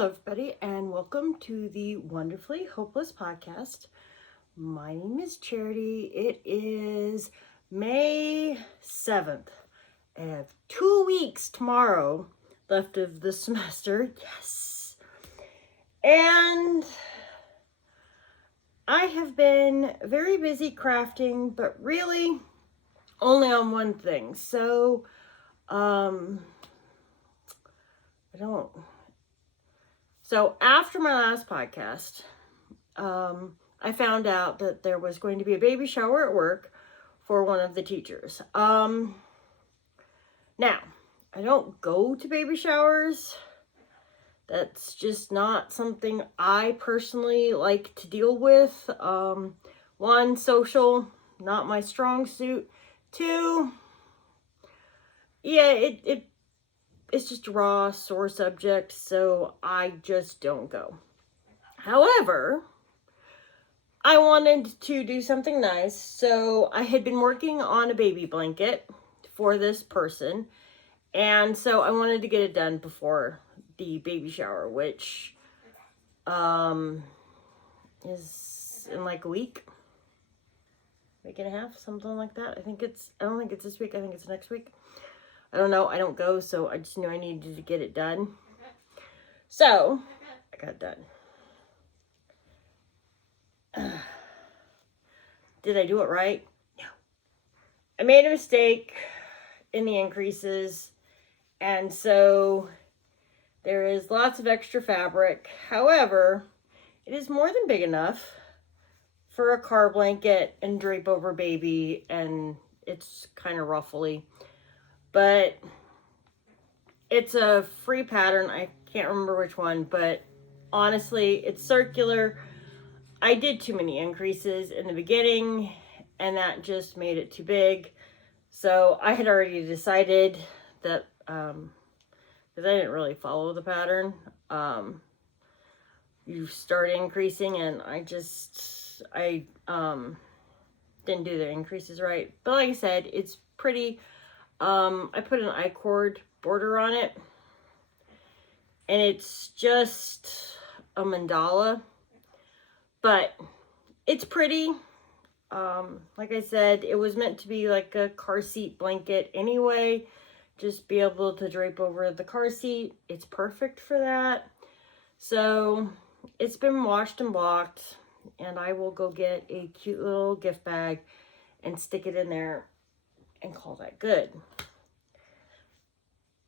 Hello, everybody, and welcome to the Wonderfully Hopeless podcast. My name is Charity. It is May 7th. I have 2 weeks tomorrow left of the semester. Yes. And I have been very busy crafting, but really only on one thing. So, So after my last podcast, I found out that there was going to be a baby shower at work for one of the teachers. Now, I don't go to baby showers. That's just not something I personally like to deal with. One, social, not my strong suit. Two, yeah, it's just a raw, sore subject, so I just don't go. However, I wanted to do something nice, so I had been working on a baby blanket for this person, and so I wanted to get it done before the baby shower, which is in like a week and a half, something like that. I don't think it's this week, I think it's next week. I don't know, I don't go, so I just knew I needed to get it done. So, I got it done. Did I do it right? No. I made a mistake in the increases, and so there is lots of extra fabric. However, it is more than big enough for a car blanket and drape over baby, and it's kind of ruffly. But it's a free pattern. I can't remember which one, but honestly, it's circular. I did too many increases in the beginning, and that just made it too big. So I had already decided that, because I didn't really follow the pattern, you start increasing, and I didn't do the increases right. But like I said, it's pretty. I put an I-cord border on it, and it's just a mandala, but it's pretty. Like I said, it was meant to be like a car seat blanket anyway, just be able to drape over the car seat. It's perfect for that. So it's been washed and blocked, and I will go get a cute little gift bag and stick it in there and call that good.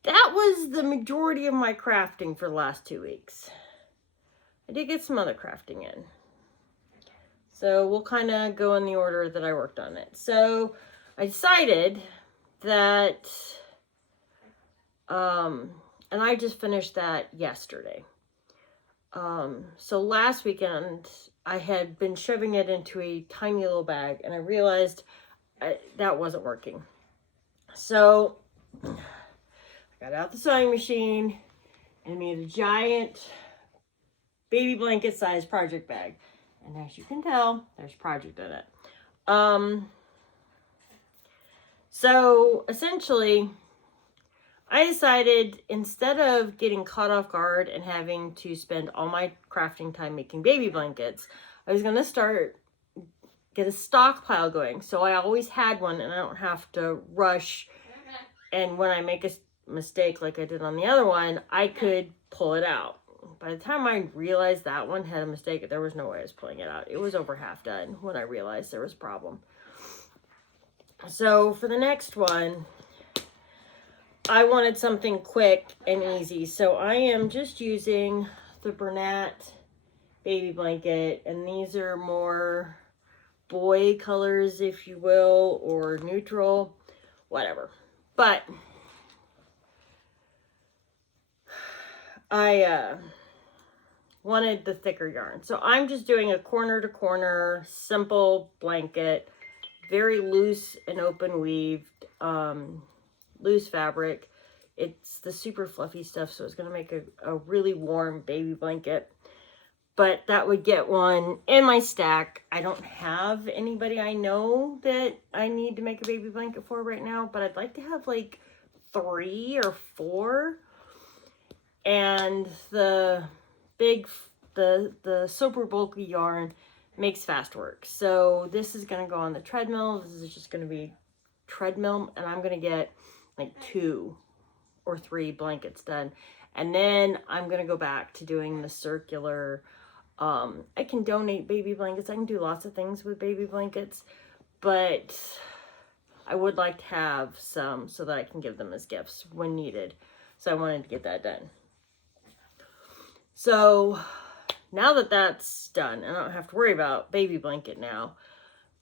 That was the majority of my crafting for the last 2 weeks. I did get some other crafting in. So we'll kind of go in the order that I worked on it. So I decided that, and I just finished that yesterday. So last weekend I had been shoving it into a tiny little bag, and I realized that wasn't working. So I got out the sewing machine and made a giant baby blanket size project bag. And as you can tell, there's project in it. So essentially, I decided instead of getting caught off guard and having to spend all my crafting time making baby blankets, I was going to get a stockpile going. So I always had one, and I don't have to rush. And when I make a mistake like I did on the other one, I could pull it out. By the time I realized that one had a mistake, there was no way I was pulling it out. It was over half done when I realized there was a problem. So for the next one, I wanted something quick and easy. So I am just using the Bernat baby blanket, and these are more boy colors, if you will, or neutral, whatever. But I wanted the thicker yarn. So I'm just doing a corner to corner, simple blanket, very loose and open weaved, loose fabric. It's the super fluffy stuff, so it's going to make a really warm baby blanket. But that would get one in my stack. I don't have anybody I know that I need to make a baby blanket for right now, but I'd like to have like 3 or 4. And the the super bulky yarn makes fast work. So this is going to go on the treadmill. This is just going to be treadmill, and I'm going to get like 2 or 3 blankets done. And then I'm going to go back to doing the circular. I can donate baby blankets. I can do lots of things with baby blankets, but I would like to have some so that I can give them as gifts when needed. So I wanted to get that done. So now that that's done, and I don't have to worry about baby blanket now,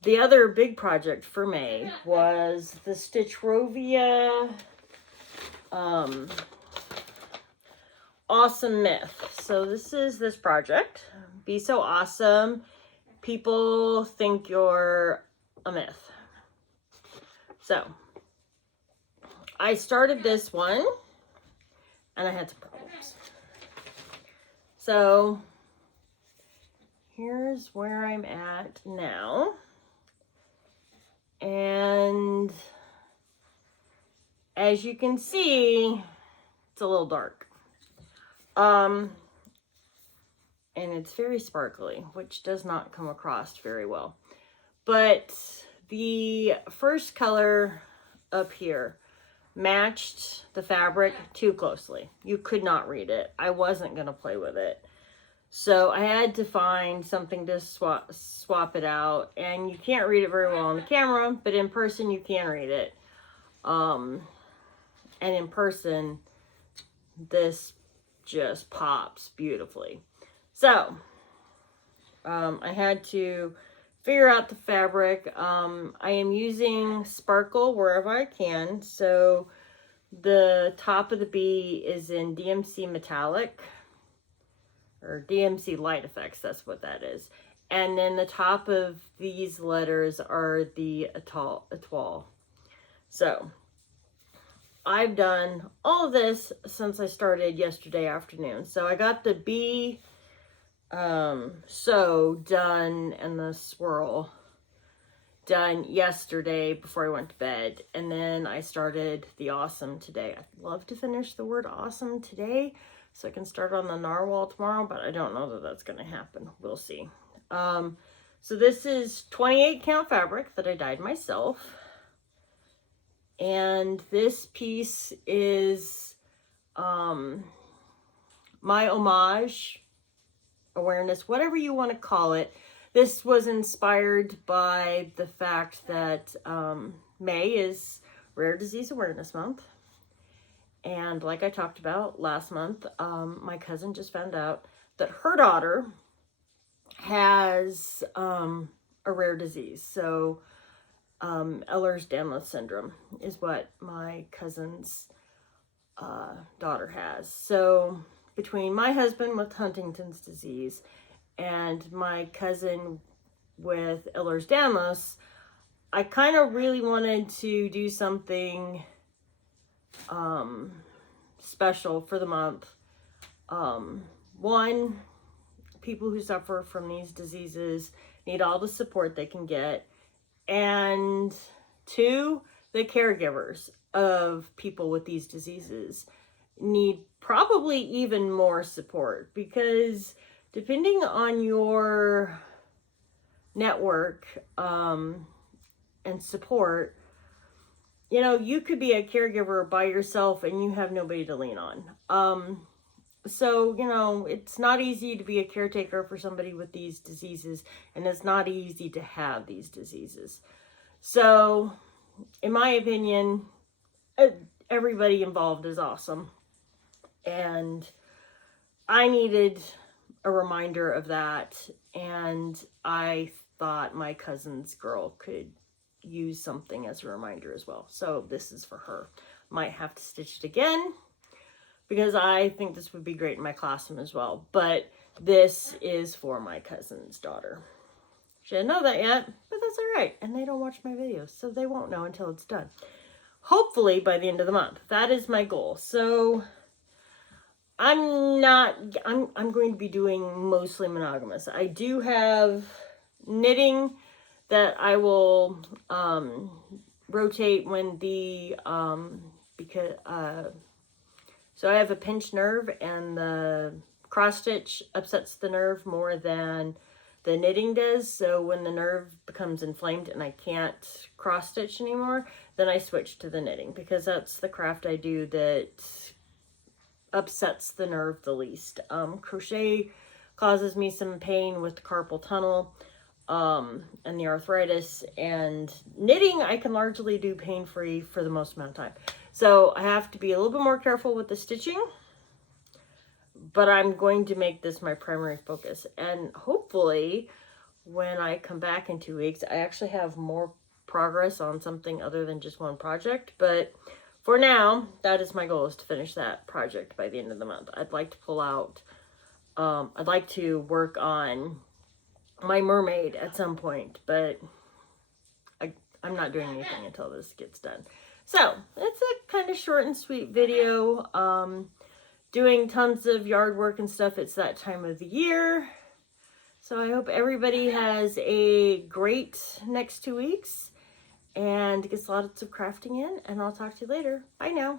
the other big project for May was the Stitchrovia Awesome Myth. So this is this project. Be so awesome. People think you're a myth. So I started this one and I had some problems. So here's where I'm at now. And as you can see, it's a little dark. And it's very sparkly, which does not come across very well. But the first color up here matched the fabric too closely. You could not read it. I wasn't going to play with it. So I had to find something to swap it out. And you can't read it very well on the camera, but in person you can read it. And in person, this just pops beautifully. So I had to figure out the fabric. I am using sparkle wherever I can. So the top of the bee is in DMC Metallic, or DMC Light Effects, that's what that is. And then the top of these letters are the Etoile. So I've done all of this since I started yesterday afternoon. So I got the bee sew done and the swirl done yesterday before I went to bed. And then I started the awesome today. I'd love to finish the word awesome today so I can start on the narwhal tomorrow, but I don't know that that's going to happen. We'll see. So this is 28 count fabric that I dyed myself. And this piece is my homage, awareness, whatever you want to call it. This was inspired by the fact that May is Rare Disease Awareness Month. And like I talked about last month, my cousin just found out that her daughter has a rare disease. So Ehlers-Danlos syndrome is what my cousin's daughter has. So between my husband with Huntington's disease and my cousin with Ehlers-Danlos, I kind of really wanted to do something special for the month. One, people who suffer from these diseases need all the support they can get. And 2, the caregivers of people with these diseases need probably even more support, because depending on your network and support, you know, you could be a caregiver by yourself and you have nobody to lean on. So, you know, it's not easy to be a caretaker for somebody with these diseases, and it's not easy to have these diseases. So, in my opinion, everybody involved is awesome. And I needed a reminder of that, and I thought my cousin's girl could use something as a reminder as well. So this is for her. Might have to stitch it again, because I think this would be great in my classroom as well. But this is for my cousin's daughter. She didn't know that yet, but that's all right. And they don't watch my videos, so they won't know until it's done. Hopefully by the end of the month. That is my goal. So I'm going to be doing mostly monogamous. I do have knitting that I will rotate when the so I have a pinched nerve, and the cross stitch upsets the nerve more than the knitting does. So when the nerve becomes inflamed and I can't cross stitch anymore, then I switch to the knitting, because that's the craft I do that upsets the nerve the least. Crochet causes me some pain with the carpal tunnel and the arthritis, and knitting I can largely do pain-free for the most amount of time. So I have to be a little bit more careful with the stitching, but I'm going to make this my primary focus. And hopefully when I come back in 2 weeks, I actually have more progress on something other than just one project. But for now, that is my goal, is to finish that project by the end of the month. I'd like to pull out, I'd like to work on my mermaid at some point, but I'm not doing anything until this gets done. So it's a kind of short and sweet video. Doing tons of yard work and stuff. It's that time of the year. So I hope everybody has a great next 2 weeks and gets lots of crafting in, and I'll talk to you later. Bye now.